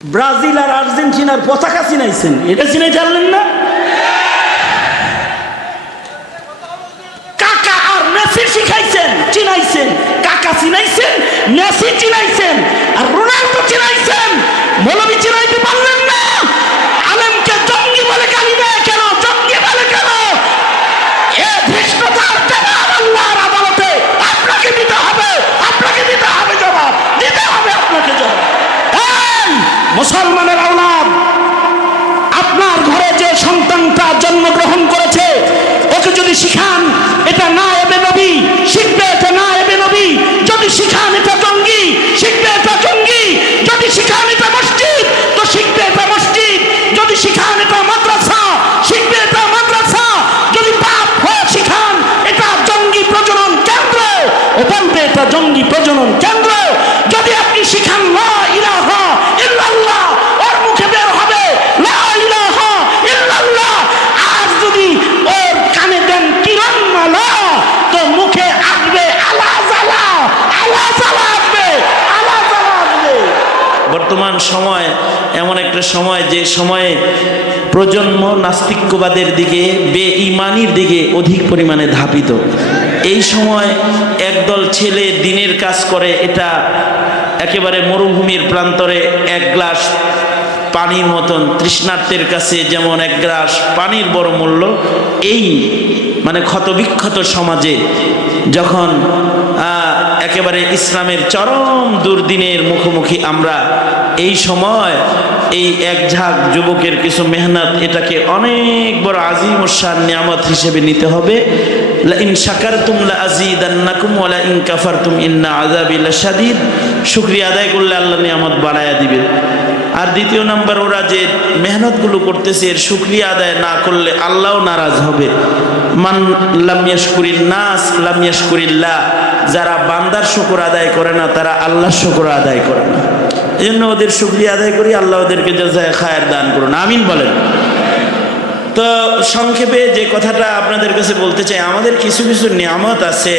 Brazil আর আর্জেন্টিনার পতাকা চিনাইছেন, এটা চিনাই জানলেন না? কাকা আর মেসি শিখাইছেন, চিনাইছেন। কাকা চিনাইছেন, মেসি চিনাইছেন, আর রোনাল্ডো চিনাইছেন। মৌলবি চিনাইতে পারলেন না? আলেমকে জঙ্গি বলে গালি দেয় কেন? জঙ্গি বলে কেন? এ ধৃষ্টতার জবাব আল্লাহর আদালতে আপনাকে দিতে হবে, আপনাকে দিতে হবে জবাব, দিতে হবে আপনাকে জবাব। মুসলমানের আওলাদ, আপনার ঘরে যে সন্তানটা জন্মগ্রহণ করেছে ওকে যদি শিখান এটা নায়েবে নবী, শিখবে এটা নায়েবে নবী। যদি শিখান এটা জঙ্গি, শিখবে এটা জঙ্গি। যদি শিখান এটা মসজিদ, তো শিখবে এটা মসজিদ। যদি শিখান এটা মাদ্রাসা, শিখবে এটা মাদ্রাসা। যদি পাপ হয়ে শিখান এটা জঙ্গি প্রজনন কেন্দ্র, ও বলবে এটা জঙ্গি প্রজনন কেন্দ্র। যদি আপনি শিখান লা ইলাহা ইল্লাল্লাহ, ওর মুখে বের হবে লা ইলাহা ইল্লাল্লাহ। আর যদি ওর কানে দেন কিরণ মালা, তো মুখে আসবে আলা জালা, আলা জালা আসবে, আলা জালা আসবে। বর্তমান সময় এমন একটা সময় যে সময়ে প্রজন্ম নাস্তিক্যবাদের দিকে, বেঈমানির দিকে অধিক পরিমাণে ধাবিত। এই সময় একদল ছেলে দিনের কাজ করে, এটা একেবারে মরুভূমির প্রান্তরে এক গ্লাস পানির মতন, তৃষ্ণার্তের কাছে যেমন এক গ্লাস পানির বড় মূল্য, এই মানে ক্ষতবিক্ষত সমাজে যখন একেবারে ইসলামের চরম দুর্দিনের মুখোমুখি আমরা, এই সময় এই এক ঝাঁক যুবকের কিছু মেহনত, এটাকে অনেক বড় আজিম ও শান নিয়ামত হিসেবে নিতে হবে। লা ইন শাকারতুম লা আযীদান্নাকুম ওয়া লা ইন কাফারতুম ইন্না আযাবি লাশাদীদ। শুকরিয়া আদায় করলে আল্লাহ নিয়ামত বাড়ায়া দিবে। আর দ্বিতীয় নাম্বার, ওরা যে মেহনতগুলো করতেছে এর শুকরিয়া আদায় না করলে আল্লাহও নারাজ হবে। মান লাম ইয়াশকুরিন নাস লাম ইয়াশকুরিল্লাহ। যারা বান্দার শুকর আদায় করে না তারা আল্লাহর শুকর আদায় করে না। এই জন্য ওদের শুকরিয়া আদায় করি, আল্লাহ ওদেরকে জাযায়ে খায়ের দান করুন, আমিন বলেন। তো সংক্ষেপে যে কথাটা আপনাদের কাছে বলতে চাই, আমাদের কিছু কিছু নিয়ামত আছে,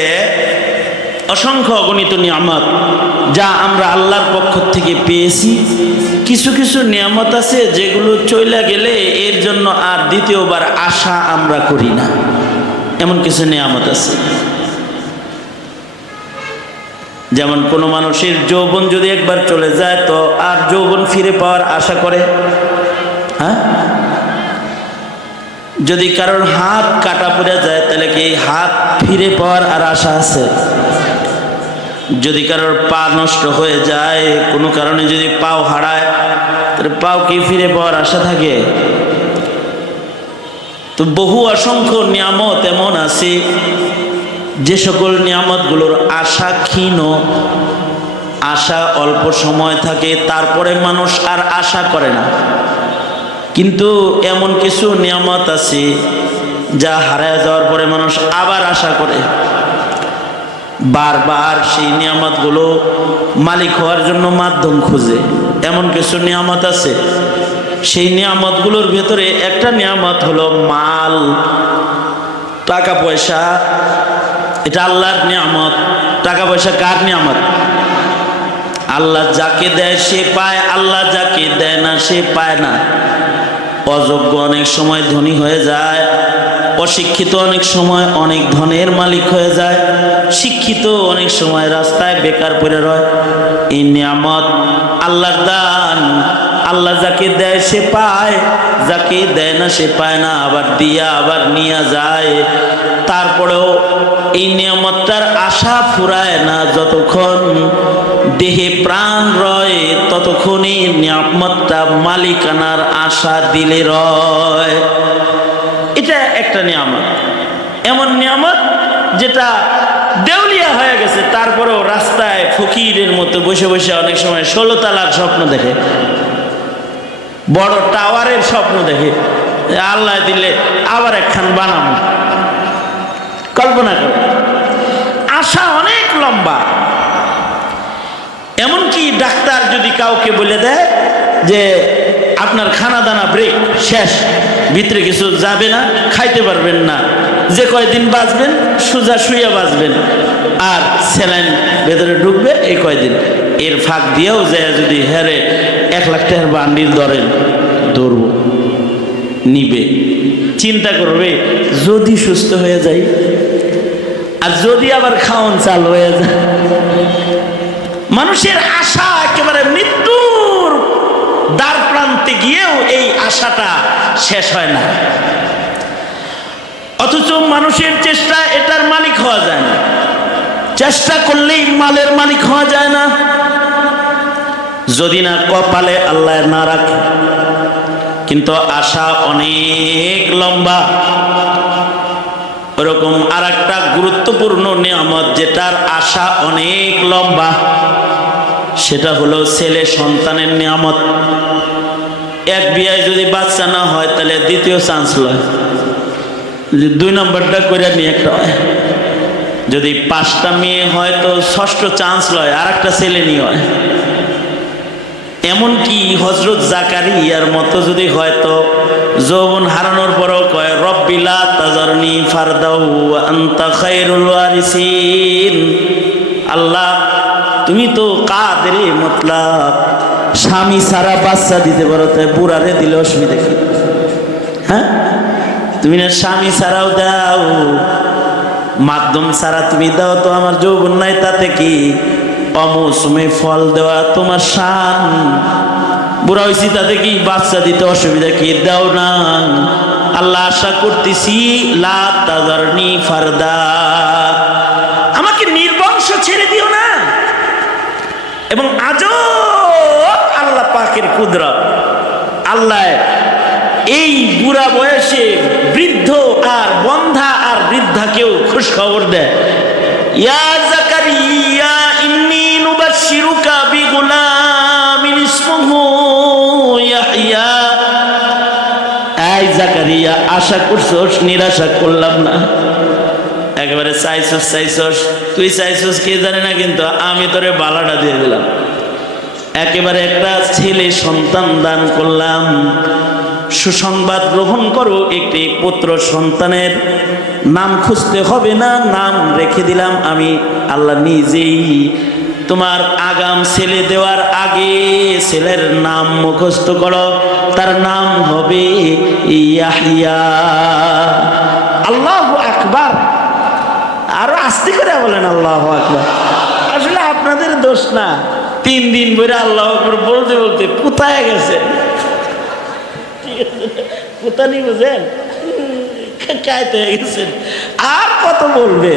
অসংখ্য অগণিত নিয়ামত যা আমরা আল্লাহর পক্ষ থেকে পেয়েছি। কিছু কিছু নিয়ামত আছে যেগুলো চইলা গেলে এর জন্য আর দ্বিতীয়বার আশা আমরা করি না, এমন কিছু নিয়ামত আছে। যেমন কোনো মানুষের যৌবন যদি একবার চলে যায় তো আর যৌবন ফিরে পাওয়ার আশা করে? হ্যাঁ, যদি কারোর হাত কাটা পড়ে যায় তাহলে কি হাত ফিরে পাওয়ার আর আশা আছে? যদি কারোর পা নষ্ট হয়ে যায়, কোনো কারণে যদি পাও হারায়, তাহলে পাও কি ফিরে পাওয়ার আশা থাকে? তো বহু অসংখ্য নিয়ামত এমন আছে যে সকল নিয়ামতগুলোর আশা ক্ষীণ, আশা অল্প সময় থাকে, তারপরে মানুষ আর আশা করে না। কিন্তু এমন কিছু নিয়ামত আছে যা হারায় যাওয়ার পরে মানুষ আবার আশা করে, বারবার সেই নিয়ামতগুলো মালিক হওয়ার জন্য মাধ্যম খুঁজে। এমন কিছু নিয়ামত আছে, সেই নিয়ামতগুলোর ভেতরে একটা নিয়ামত হলো মাল, টাকা পয়সা। এটা আল্লাহর নিয়ামত। টাকা পয়সা কার নিয়ামত? আল্লাহ যাকে দেয় সে পায়, আল্লাহ যাকে দেয় না সে পায় না। অযোগ্য অনেক সময় ধনী হয়ে যায়, অশিক্ষিত অনেক সময় অনেক ধনের মালিক হয়ে যায়, শিক্ষিত অনেক সময় রাস্তায় বেকার পড়ে রয়। এই নিয়ামত আল্লাহর দান। আল্লাহ যাকে দেয় সে পায়, যাকে দেয় না সে পায় না, আবার দিয়া আবার নিয়ে যায়। তারপরেও এই নিয়ামতটার আশা ফুরায় না। যতক্ষণ দেহে প্রাণ রয় ততক্ষণই নিয়ামতটা মালিকানার আশা দিলে রয়। এটা একটা নিয়ামত, এমন নিয়ামত যেটা দেউলিয়া হয়ে গেছে, তারপরেও রাস্তায় ফকিরের মতো বসে বসে অনেক সময় 16 তালার স্বপ্ন দেখে, বড় টাওয়ারের স্বপ্ন দেখে, আল্লাহ দিলে আবার একখান বানাবো, কল্পনা করে। আশা অনেক লম্বা। এমনকি ডাক্তার যদি কাউকে বলে দেয় যে আপনার খানা দানা ব্রেক শেষ, ভিতরে কিছু যাবে না, খাইতে পারবেন না, যে কয়দিন বাঁচবেন সোজা শুয়ে বাঁচবেন, আর স্যালাইন ভেতরে ঢুকবে এই কয়দিন। এর ফাঁক দিয়েও যে যদি হেরে 1 লাখ টাকার বান্ডিল ধরেন, ধরব, নিবে, চিন্তা করবে যদি সুস্থ হয়ে যায়, আর যদি আবার খাওয়ান চালু হয়ে যায়। মানুষের আশা একেবারে মৃত্যুর দ্বার প্রান্তে গিয়েও এই আশাটা শেষ হয় না। অথচ মানুষের চেষ্টা এটার মালিক হওয়া যায় না, চেষ্টা করলেই মালের মালিক হওয়া যায় না, যদি না কপালে আল্লাহ না রাখে। কিন্তু আশা অনেক লম্বা। ওরকম আর একটা গুরুত্বপূর্ণ নিয়ামত যেটার আশা অনেক লম্বা, সেটা হলো ছেলে সন্তানের নিয়ামত। এক বিয়ায় যদি বাচ্চা না হয় তাহলে দ্বিতীয় চান্স লয়, 2 নম্বরটা করে নিয়ে একটা হয়। যদি 5টা মেয়ে হয় তো 6ষ্ঠ চান্স লয়, আর একটা ছেলে নিয়ে হয়। এমনকি হযরত জাকারিয়ার মতো যদি হয় তো যৌবন হারানোর পরও কয় রব্বি লা তাযারনি ফারদাও ওয়া আনতা খায়রুল ওয়ারিসিন। আল্লাহ তুমি তো কাদেরে মতলব, স্বামী ছাড়া বাচ্চা দিতে পারো, তাই বুড়ারে দিলে অসুবিধা কি? হ্যাঁ, তুমি না স্বামী ছাড়াও দাও, মাধ্যম ছাড়া তুমি দাও, তো আমার যৌবন নাই তাতে কি? অমৌসুমে ফল দেওয়া তোমার শান। বুড়া হয়েছি তাতে কি? বাচ্চা দিতে অসুবিধা কি? দাও না। আল্লাহ আশা করতেছি লা তাযারনি ফারদা, আমাকে নির্বংশ ছেড়ে দিও না। এবং আজও আল্লাহ পাকের কুদরত, আল্লাহ এই বুড়া বয়সে বৃদ্ধ আর বন্ধা আর বৃদ্ধাকেও খুশ খবর দেয়, ইয়া জাকারিয়া ইন্নী নুবাশশিরুকা বিগুলামিন ইসমুহু ইয়াহইয়া। এই জাকারিয়া, আশা করছস, নিরাশা করলাম না। একেবারে চাইছস, তুই চাইছস কে জানে না, কিন্তু আমি তোরে বালাটা দিয়ে দিলাম। একেবারে একটা ছেলে সন্তান দান করলাম। সুসংবাদ গ্রহণ করো, একটি পুত্র সন্তানের নাম খুঁজতে হবে না, নাম রেখে দিলাম আমি আল্লাহ নিজেই। তোমার আগাম ছেলে দেওয়ার আগে ছেলের নাম মুখস্থ করো, তার নাম হবে ইয়াহইয়া। আল্লাহু আকবার। আরো আস্তে করে বলেন আল্লাহু আকবার। আসলে আপনাদের দোষ না, 3 দিন ধরে আল্লাহু আকবার বলতে বলতে পুতায় গেছে। পুতানি বুঝেন, কাইতে গেছেন। আর কত বলবে?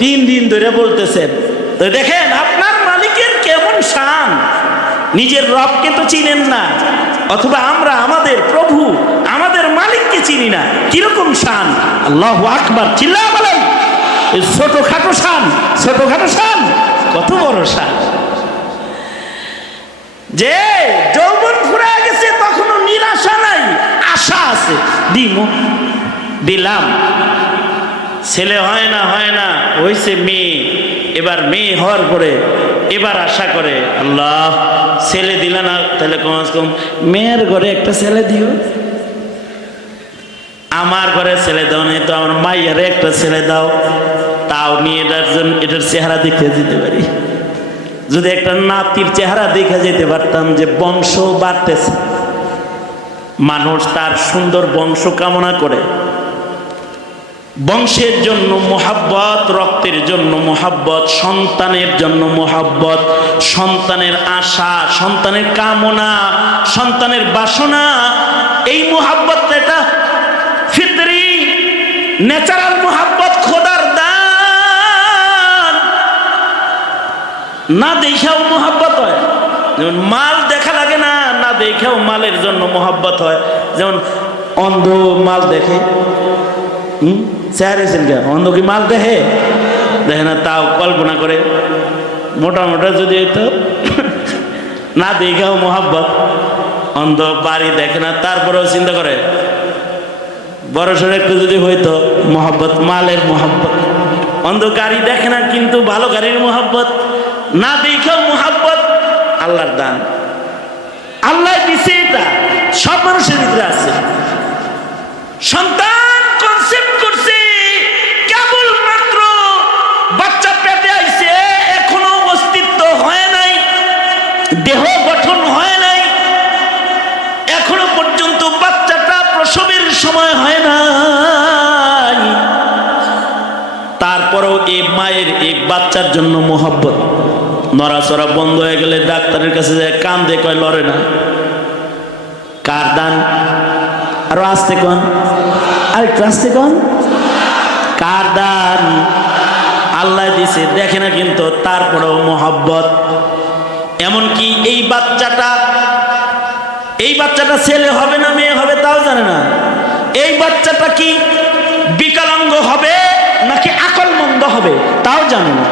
3 দিন ধরে বলতেছেন। তো দেখেন আপনার মালিকের কেমন শান, নিজের রবকে তো চিনেন না, অথবা আমরা আমাদের প্রভু আমাদের মালিককে চিনি না। কিরকম শান! আল্লাহু আকবার, চিল্লায়া বলেন। ছোটখাটো শান, ছোটখাটো শান, কত বড় শান! যে যৌবন ফুরায় গেছে তখনও নিরাশা নাই, আশা আছে। দিলাম। ছেলে হয় না হয়েছে মেয়ে, এবার মেয়ে হওয়ার পরে এবার আশা করে আল্লাহ ছেলে দিলা না, তাহলে কমস কম মেয়ের ঘরে একটা ছেলে দিও। আমার ঘরে ছেলে দাও নাই তো আমার মাইয়ারে একটা ছেলে দাও, তাও নিয়ে এটার চেহারা দেখে যেতে পারি। যদি একটা নাতির চেহারা দেখে যেতে পারতাম যে বংশ বাড়তেছে, মানুষ তার সুন্দর বংশ কামনা করে। বংশের জন্য মোহাব্বত, রক্তের জন্য মোহাব্বত, সন্তানের জন্য মোহাব্বত, সন্তানের আশা, সন্তানের কামনা, সন্তানের বাসনা। এই মোহাব্বত এটা ফিতরি ন্যাচারাল মোহাব্বত, খোদার দান। না দেখাও মোহাব্বত হয়। যেমন মাল দেখা লাগে না, না দেখাও মালের জন্য মোহাব্বত হয়। যেমন অন্ধ মাল দেখে, চেহারেছেন কে অন্ধ কি মাল দেখে না, তাও কল্পনা করে মোটা মোটা যদি হইতো না দেখাও মোহাব্বত। অন্ধ বাড়ি দেখে না, তারপরেও চিন্তা করে বড় সড়ো একটু যদি হইতো মোহাব্বত, মালের মোহাব্বত। অন্ধ গাড়ি দেখে না কিন্তু ভালো গাড়ির মোহাব্বত, না দেখাও মোহাব্বত। আল্লাহর দান, আল্লাহ দিছে, এটা সব মানুষের ভিতরে আছে। সন্তান কনসেপ্ট করছে বাচ্চার জন্য মোহব্বত। নড়াচড়া বন্ধ হয়ে গেলে ডাক্তারের কাছে যায়, কান্দে, কয় লড়ে না। কার দান? আরো আস্তে কন, আর একটু আস্তে কন। কার দান? আল্লাহ দিছে, দেখে না কিন্তু তারপরেও মোহব্বত। এমনকি এই বাচ্চাটা ছেলে হবে না মেয়ে হবে তাও জানে না। এই বাচ্চাটা কি বিকলাঙ্গ হবে নাকি আকলমন্দ হবে তাও জানে না।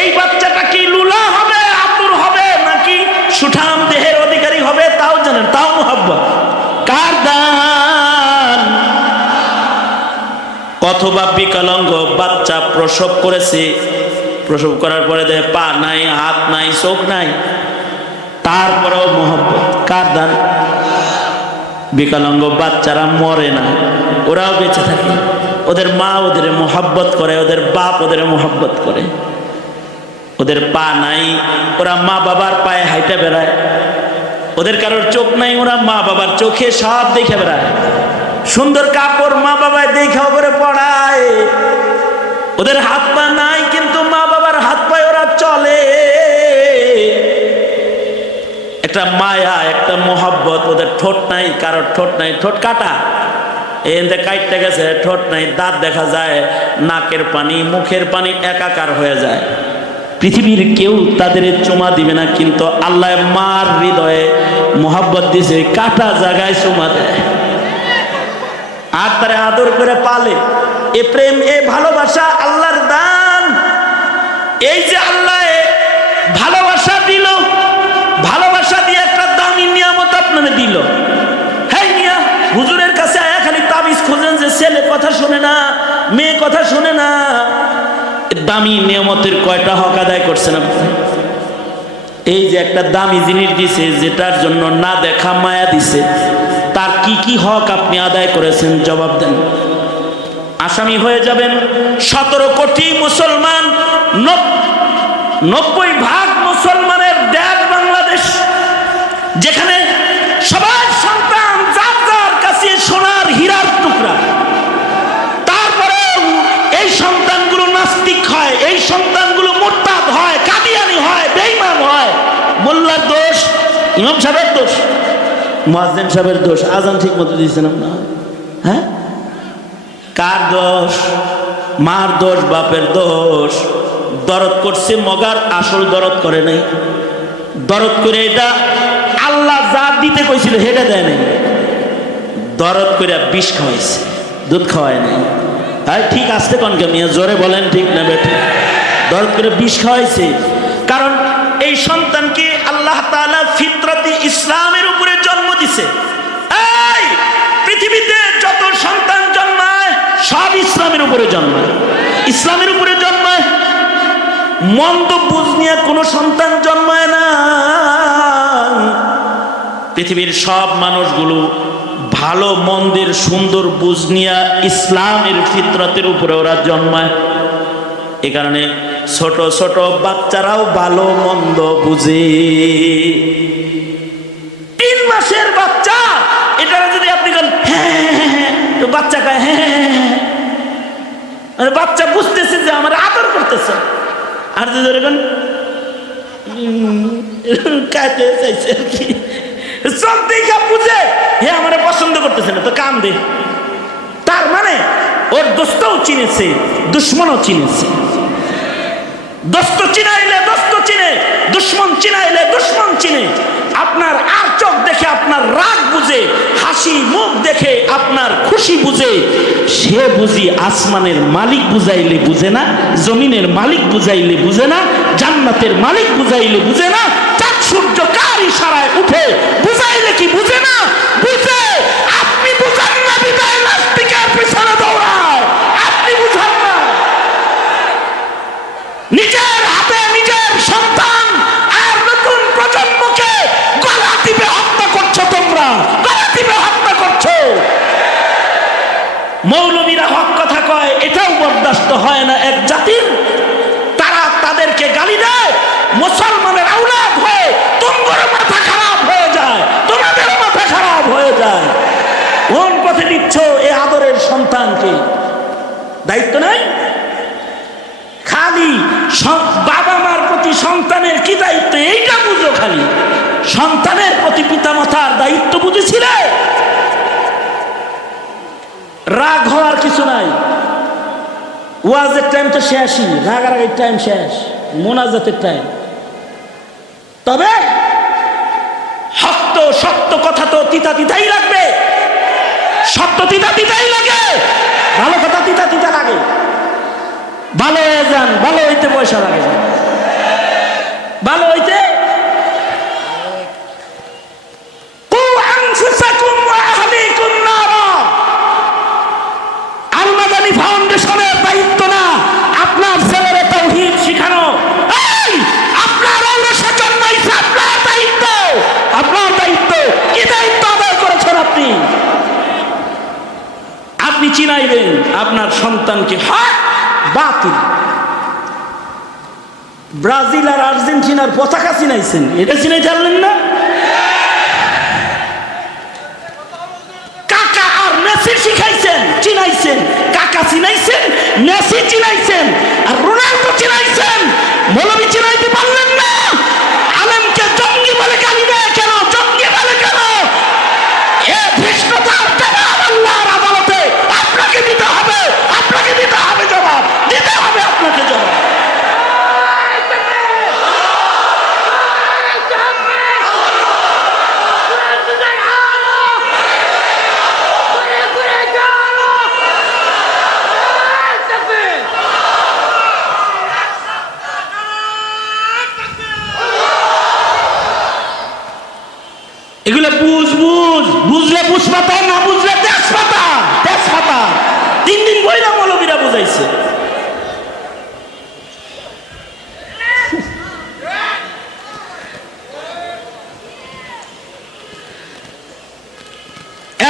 এই বাচ্চাটা কি লুলা হবে, আতুর হবে নাকি সুঠাম দেহের অধিকারী হবে তাও জানেন, তাও মোহাব্বত। কার দান? অথবা বিকলাঙ্গ বাচ্চা প্রসব করেছে, প্রসব করার পরে দেখে পা নাই, হাত নাই, চোখ নাই, তারপরেও মোহব্বত। কার দান? বিকলাঙ্গ বাচ্চারা মরে না, ওরাও বেঁচে থাকে। ওদের মা ওদের মোহব্বত করে, ওদের বাপ ওদের মোহব্বত করে। ওদের পা নাই, ওরা মা বাবার পায়ে হাইটা বেড়ায়। ওদের কারোর চোখ নাই, ওরা মা বাবার চোখে সব দেখে বেড়ায়। সুন্দর কাপড় মা বাবায় দেখা করে পড়ায়। ওদের হাত পা নাই কিন্তু মা বাবার হাত পায়ে ওরা চলে। একটা মায়া, একটা মোহব্বত। ওদের ঠোঁট নাই, কারোর ঠোঁট নাই, ঠোঁট কাটা, এতে কাটতে গেছে, ঠোঁট নাই, দাঁত দেখা যায়, নাকের পানি মুখের পানি একাকার হয়ে যায়। পৃথিবীর কেউ তাদের চুমা দিবে না, কিন্তু আল্লাহ মার হৃদয়ে মোহব্বত দিয়েছে, কাটা জায়গায় চুমা দেয় আর তারে আদর করে পালে। এ প্রেম, এ ভালোবাসা আল্লাহর দান। এই যে আল্লাহ ভালোবাসা দিল, ভালোবাসা দিয়ে একটা দামি নিয়ামত আপনারা দিল। হ্যাঁ মিয়া, হুজুরের কাছে আয়া খালি তাবিজ খোঁজেন যে ছেলে কথা শোনে না, মেয়ে কথা শোনে না। দামি নিয়ামতের কয়টা হক আদায় করছেন আপনি? এই যে একটা দামি জিনিস দিছে, যেটার জন্য না দেখা মায়া দিছে, তার কি কি হক আপনি আদায় করেছেন? জবাব দেন। আসামি হয়ে যাবেন 17 কোটি মুসলমান, 90% মুসলমানের দেশ বাংলাদেশ, যেখানে সবার সন্তান যার যার কাছে সোনার হীরার টুকরা। তারপরেও এই সন্তানগুলো নাস্তিক হয়, এই সন্তানগুলো মুরতাদ হয়, কাদিয়ানি হয়, বেঈমান হয়। মোল্লার দোষ, ইমাম সাহেবের দোষ, মুয়াজ্জিন সাহেবের দোষ, আজান ঠিক মতো দিয়েছেন না? হ্যাঁ, কার দোষ? মার দোষ, বাপের দোষ। দরদ করছে মগার, আসল দরদ করে নাই। দরদ করে এটা আল্লাহ যা দিতে কইছিল হেটা দেয় নাই। দরদ করে বিষ খাওয়াইছে, দুধ খাওয়ায় নাই। হ্যাঁ ঠিক আসতে কোন কেমিয়া, জোরে বলেন ঠিক না বেঠে? দরদ করে বিষ খাওয়াইছে। কারণ এই সন্তানকে আল্লাহ তাআলা ফিতরাতে ইসলামের উপরে জন্ম দিছে। এই পৃথিবীতে যত সন্তান জন্মায় সব ইসলামের উপরে জন্মায়, ইসলামের উপরে জন্মায়। মন্দ বুঝ নিয়ে কোনো সন্তান জন্মায় না। পৃথিবীর সব মানুষগুলো ভালো মন্দের সুন্দর বুঝ নিয়ে ইসলামের ফিতরতের উপরে ওরা জন্মায়। এ কারণে ছোট ছোট বাচ্চারাও ভালো মন্দ বুঝে। 3 মাসের বাচ্চা, এটা যদি আপনি হ্যাঁ, তো বাচ্চা কয় হ্যাঁ, বাচ্চা বুঝতেছে যে আমার আদর করতেছে। আর যদি এরকম কাঁদতে চাইছে আর কি, সব দেখা বুঝে হে আমার পছন্দ করতেছে না, তো কান্দে। তার মানে ওর দোস্তও চিনেছে, দুশ্মনও চিনেছে। দোস্ত চিনাইলে দোস্ত চিনে, দুশ্মন চিনাইলে দুশ্মন চিনে। আপনার আর চোখ দেখে আপনার রাগ বুঝে, হাসি মুখ দেখে আপনার খুশি বুঝে। সে বুঝি আসমানের মালিক বুঝাইলে বুঝে না, জমিনের মালিক বুঝাইলে বুঝে না, জান্নাতের মালিক বুঝাইলে বুঝে না, চাঁদ সূর্য কার ইশারায় উঠে বুঝাইলে কি বুঝে না? বুঝে। আপনি বুঝান না বিদায় নাস্তিকের পিছনে দৌড়ায়, আপনি বুঝান না। নিজের হাতে নিজের সন্তান আর নতুন প্রজন্মকে গলা টিপে হত্যা করছো, তোমরা গলা টিপে হত্যা করছো। মৌলবীরা হক কথা কয়, এটাও বরদাস্ত হয় না এক জাতির। তারা তাদেরকে গালি দেয়, মুসলমানের আওলাদ হয়ে তোমার মাথা খারাপ হয়ে যায়, তোমাদের মাথা খারাপ হয়ে যায়। কোন পথে দিচ্ছ এই আদরের সন্তানকে? দায়িত্ব নাই? খালি বাবা মার প্রতি সন্তানের কি দায়িত্ব এইটা বুঝো। খালি সন্তানের প্রতি পিতামাতার দায়িত্ব বুঝেছিলে। রাগ হওয়ার কিছু নাই, ওয়াজের টাইম তো শেষই, রাগারাগির টাইম শেষ, মোনাজাতের টাইম। তবে সত্য কথা তো তিতা তিতাই লাগবে, সত্য তিতা তিতাই লাগে, ভালো কথা তিতা তিতা লাগে। ভালো হয়ে যান, ভালো হইতে পয়সা লাগে, ভালো হইতে আল-মাদানী ফাউন্ডেশনের দায়িত্ব না আপনার ছেলের তাওহীদ শিখানো। আপনার সচেতন হইছে, আপনার দায়িত্ব, আপনার দায়িত্ব। কি দায়িত্ব আদায় করেছেন আপনি? আপনি চিনাইবেন আপনার সন্তানকে হক বাতিল। ব্রাজিল আর আর্জেন্টিনার পতাকা চিনাইছেন, এটা চিনাই জানলেন না? কাকা আর মেসি শিখাইছেন, চিনাইছেন। কাকা চিনাইছেন, মেসি চিনাইছেন, আর রোনাল্ডো চিনাইছেন। মৌলবি চিনাইতে পারলেন না? আলেমকে জঙ্গি বলে গালি দেয় কেন? জঙ্গি বলে কেন? এ ধৃষ্টতার জবাব আল্লাহর আদালতে আপনাকে দিতে হবে, আপনাকে দিতে হবে জবাব, দিতে হবে আপনাকে জবাব। এগুলো বুঝলে পুষ্পাতা, না বুঝলে তেজপাতা। তেজপাতা 3 দিন বইরা মৌলবীরা বুঝাইছে।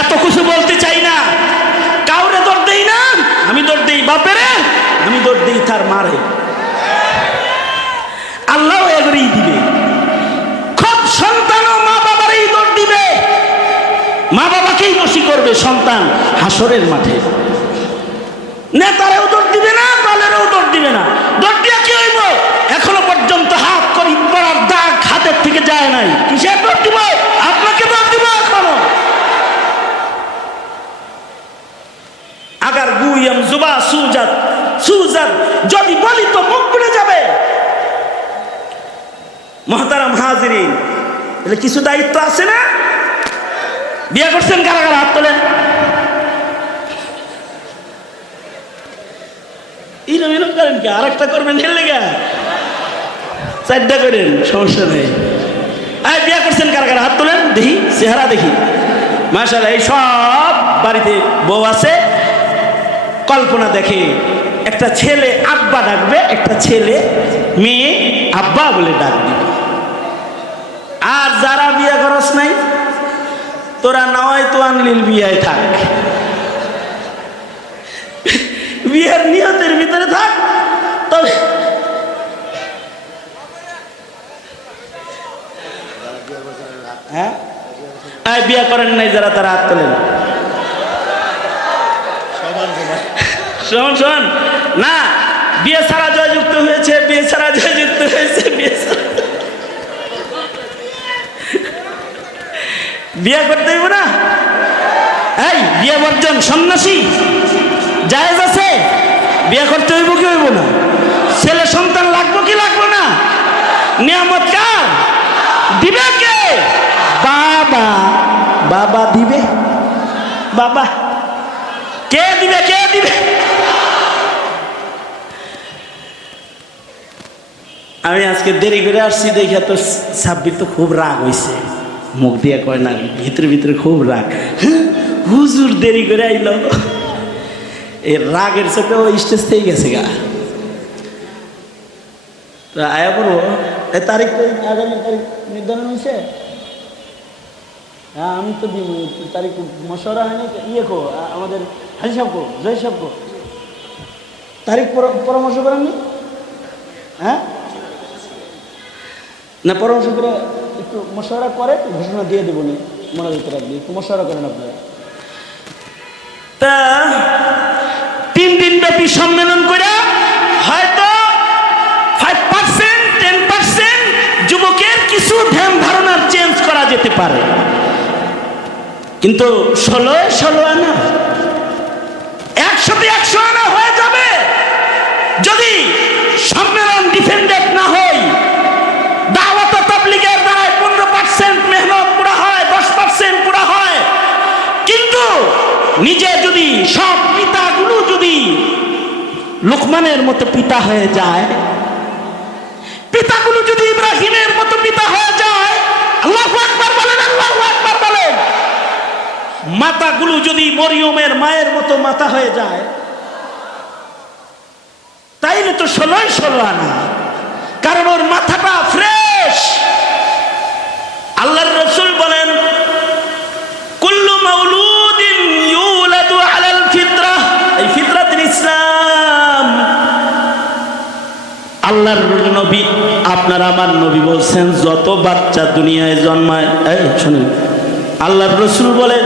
এত কিছু বলতে চাই না, কাউরে দৌড় দেই না। আমি দৌড় দেই বাপেরে, আমি দৌড় দেই তার মারে। আল্লাহ এগরেই দিবে। খুব সন্তানও মা বাবারই দৌড় দিবে, মা বাবাকেই দোষী করবে সন্তান হাসরের মাঠে। নেতারেও দৌড় দিবে না, দলেরও দৌড় দিবে না। দৌড় দিয়া কি হইব? এখনো পর্যন্ত হাত করি পড়ার দাগ হাতের থেকে যায় নাই। কিসের দৌড় দিব? আপনাকে দৌড় দিব এখনো। আগার গুইয়াম জুবা সুজাত সুজাত যদি বলি তো মুখ পুড়ে যাবে। মুহতারাম হাজিরিন, তাহলে কিছু দায়িত্ব আছে না? বিয়ে করছেন কারা কারা? হাত তোলেন। ইরম করেন কি? আর একটা করবেন খেললে গা 4টা করেন, সমস্যা নেই। বিয়ে করছেন কারা কারা? হাত তোলেন, দেখি চেহারা দেখি। মাশাআল্লাহ, এই সব বাড়িতে বউ আছে। কল্পনা দেখে একটা ছেলে আব্বা ডাকবে, একটা ছেলে মেয়ে আব্বা বলে ডাক দিবে। আর যারা বিয়ে করস নাই, তোরা নয় তো আনলিল বিয়ায় থাক, বিয়ের নিয়তের ভিতরে থাক। তবে হ্যাঁ, বিয়ে করেন নাই যারা, তারা হাত তোলেন। শোন শোন, না বিয়ে ছাড়া জয়যুক্ত হয়েছে, বিয়ে ছাড়া জয়যুক্ত হয়েছে, বিয়ে করতে হইব না? এই বিয়ে বর্জন, সন্ন্যাসী জায়েজ আছে? বিয়ে করতে হইব কি হইব না? ছেলে সন্তান লাগবো কি লাগবো না? নিয়ামত কার? দিবে কে? বাবা। বাবা দিবে? বাবা কে দিবে? কে দিবে? আমি আজকে দেরি করে আসছি দেখে তো সাব্বির তো খুব রাগ হয়েছে, মুখ দিয়ে কয় না, ভিতরে ভিতরে খুব রাগ। হুজুর দেরি করে আইল, এই রাগের চোখে ও স্টেজ থেকে গেছে গা। আয়া পড়বো। এই তারিখ তো আগামী তারিখ নির্ধারণ হয়েছে। হ্যাঁ আমি তো দিব তারিখ, মশওয়ারা হয়নি। ইয়ে কো আমাদের হাজি সাহেব কো, জয় সাহেব কো তারিখ পরামর্শ করেননি? হ্যাঁ না, পরামর্শ করে একটু মশওয়ারা করে ঘোষণা দিয়ে দেবো নি, মনে দিতে রাখবি, একটু মশওয়ারা করেন আপনারা। তা 3 দিন ব্যাপী সম্মেলন করে হয়তো পারে, কিন্তু 16 আনা 100 আনা হয়ে যাবে যদি সম্মেলন ডিফেন্ডেড না হয়। দাওয়াত তাবলীগের দ্বারা 15% মেহনত পুরা হয়, 10% পুরা হয়, কিন্তু নিজে যদি সব পিতাগুলো যদি লুকমানের মতো পিতা হয়ে যায়, পিতাগুলো যদি ইব্রাহিমের মতো পিতা হয়ে যায়, আল্লাহু আকবার বলেন, আল্লাহু আকবার বলেন, মাতাগুলো যদি মরিয়মের মায়ের মতো মাতা হয়ে যায়, তাইলে তো 16 আনা, কারণ ওর মাথাটা ফ্রেশ। আল্লাহর রাসূল বলেন, কুল্লু মাউলুদিন ইউলাদু আলাল ফিতরাহ, এই ফিতরাতুল ইসলাম। আল্লাহর নবী, আপনার আমার নবী বলছেন, যত বাচ্চা দুনিয়ায় জন্মায়, এই শুনুন, আল্লাহর রাসূল বলে,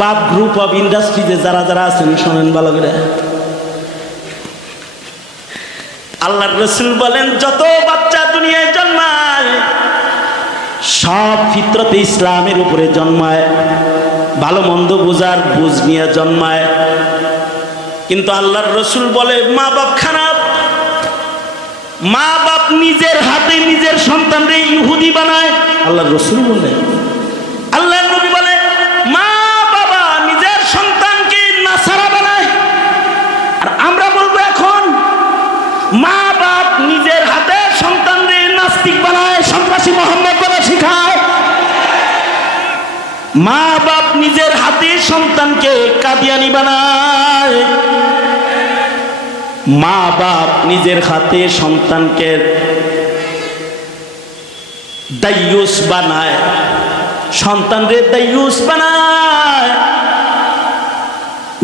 বাপ গ্রুপ অফ ইন্ডাস্ট্রিতে যারা যারা আছেন শোনেন ভালো করে, আল্লাহর রাসূল বলেন, যত বাচ্চা দুনিয়ায় জন্মায় সব ফিতরতে ইসলামের উপরে জন্মায়, ভালো মন্দ বোঝার বুঝ নিয়ে জন্মায়। কিন্তু আল্লাহর রাসূল বলে, মা বাপ খারাপ, মা বাপ নিজের হাতে নিজের সন্তানরে ইহুদি বানায়। আল্লাহর রাসূল বলে, আল্লাহর নবী বলে, মা বাবা নিজের সন্তানকে নাসারা বানায়। আর আমরা বলবো এখন, মা বাপ নিজের হাতে সন্তানরে নাস্তিক বানায়, সন্ত্রাসী মোহাম্মদ বলে শিখায়। মা বাপ নিজের হাতে সন্তানকে কাদিয়ানি বানায়, মা বাপ নিজের হাতে সন্তানকে দাইয়ুস বানায়, সন্তানরে দাইয়ুস বানায়,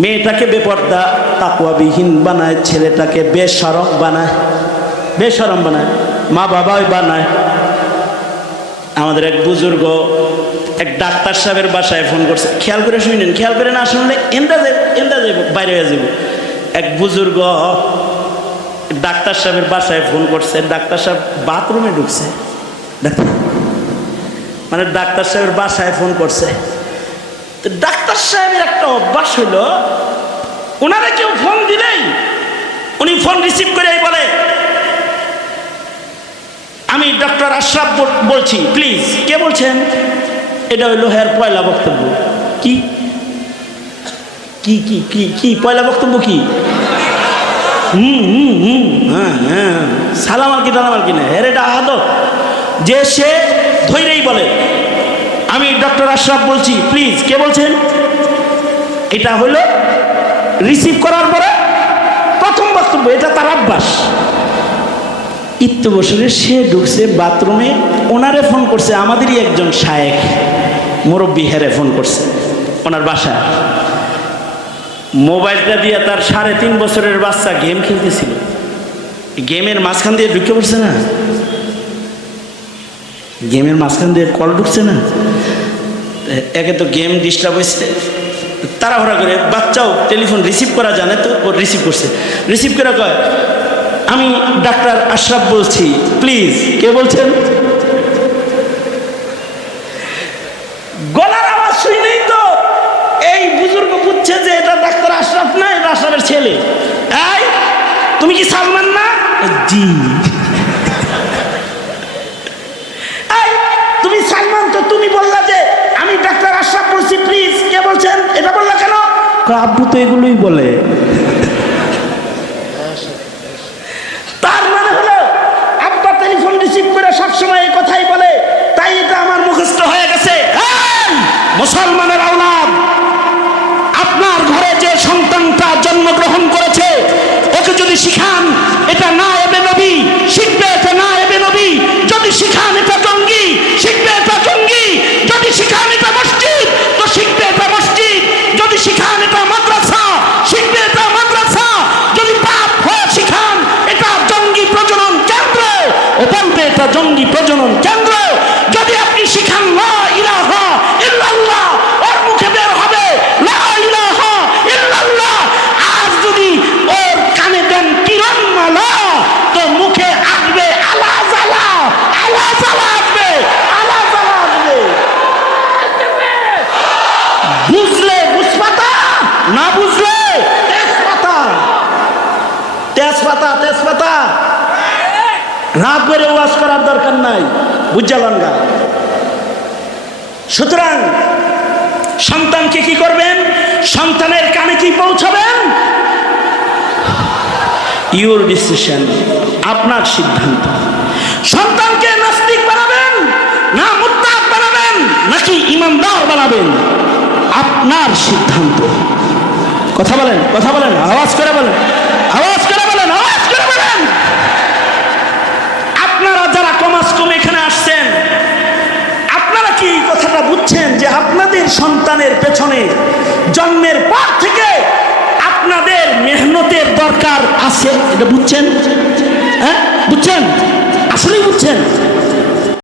মেয়েটাকে বেপর্দা তাকওয়াবিহীন বানায়, ছেলেটাকে বেশরম বানায়, বেশরম বানায়, মা বাবাই বানায়। আমাদের এক বুজুর্গ এক ডাক্তার সাহেবের বাসায় ফোন করছে, খেয়াল করে শুনেন, খেয়াল করে না শুনলে এন্দা যাইব, বাইরে হয়ে যাব। এক বুজুর্গ ডাক্তার সাহেবের বাসায় ফোন করছে, ডাক্তার সাহেব বাথরুমে ঢুকছে, মানে ডাক্তার সাহেবের বাসায় ফোন করছে। তো ডাক্তার সাহেবের একটা অভ্যাস হলো, ওনারা কেউ ফোন দিলেই উনি ফোন রিসিভ করে বলে, আমি ডক্টর আশরাফ বলছি, প্লিজ। কে বলছেন? এটা হইল হের পয়লা বক্তব্য। কি কি কি কি কি পয়লা বক্তব্য কি? হ্যাঁ, সালাম আর কি টালাম আর কি না, হের এটা আদত যে সে ধৈরেই বলে, আমি ডক্টর আশরাফ বলছি, প্লিজ। কে বলছেন? এটা হলো রিসিভ করার পরে প্রথম বক্তব্য, এটা তার অভ্যাস। ইত্য বছরে সে ঢুকছে বাথরুমে, ওনারে ফোন করছে, আমাদেরই একজন শায়েখ মুরব্বী, হেরে ফোন করছে ওনার বাসায়। মোবাইলটা দিয়ে তার 3.5 বছরের বাচ্চা গেম খেলতেছিল, গেমের মাঝখান দিয়ে ঢুকে পড়ছে না, গেমের মাঝখান দিয়ে কল ঢুকছে না, একে তো গেম ডিস্টার্ব হয়েছে, তাড়াহুড়া করে বাচ্চাও টেলিফোন রিসিভ করা জানে, তো ও রিসিভ করছে। রিসিভ করে কয়, আমি ডাক্তার আশরাফ বলছি, প্লিজ। কে বলছেন? গলার আওয়াজ শুনেই তো এই বুজুর্গ বুঝছে যে এটা ডাক্তার আশরাফ না, এটা আশরাফের ছেলে। এই তুমি কি সালমান না? জি। এই তুমি সালমান, তো তুমি বললা যে আমি ডাক্তার আশরাফ বলছি, প্লিজ। কে বলছেন? এটা বললা কেন? আব্বু তো এগুলোই বলে। তার মানে হলো আব্বা টেলিফোন রিসিভ করে সবসময় এই কথাই বলে, তাই এটা আমার মুখস্থ হয়ে গেছে। মুসলমানের আওলাদ, আপনার ঘরে যে সন্তানটা জন্মগ্রহণ করেছে, ওকে যদি শিখান এটা নায়েবে নবী, শিখবে এটা নায়েবে নবী। যদি শিখান এটা জঙ্গি, শিখবে এটা জঙ্গি। যদি শিখান এটা মসজিদ, তো শিখবে এটা মসজিদ। যদি শিখান এটা মাদ্রাসা, শিখবে এটা মাদ্রাসা। যদি পাপ হয়ে শিখান এটা জঙ্গি প্রজনন কেন্দ্র, ও বলবে এটা জঙ্গি প্রজনন কেন্দ্র। যদি আপনি শিখান লা ইলাহা ইল্লাল্লাহ, ওর মুখে বের হবে লা ইলাহা ইল্লাল্লাহ। আর যদি ওর কানে দেন কিরণ মালা, রাত বেড়ে ওয়াজ করার দরকার নাই, বুঝালাম না। সুতরাং সন্তানকে কি করবেন? সন্তানের কানে কি পৌঁছাবেন? ইউর ডিসিশন, আপনার সিদ্ধান্ত। সন্তানকে নাস্তিক বানাবেন না মুত্তাক বানাবেন নাকি ইমানদার বানাবেন, আপনার সিদ্ধান্ত। কথা বলেন, কথা বলেন, আওয়াজ করে বলেন, আওয়াজ করে বলেন, আওয়াজ করে বলেন। আপনারা যারা কমাস কম এখানে আসছেন, আপনারা কি এই কথাটা বুঝছেন যে আপনাদের সন্তানের পেছনে জন্মের পর থেকে আপনাদের মেহনতের দরকার আছে? এটা বুঝছেন? হ্যাঁ বুঝছেন? আসলেই বুঝছেন?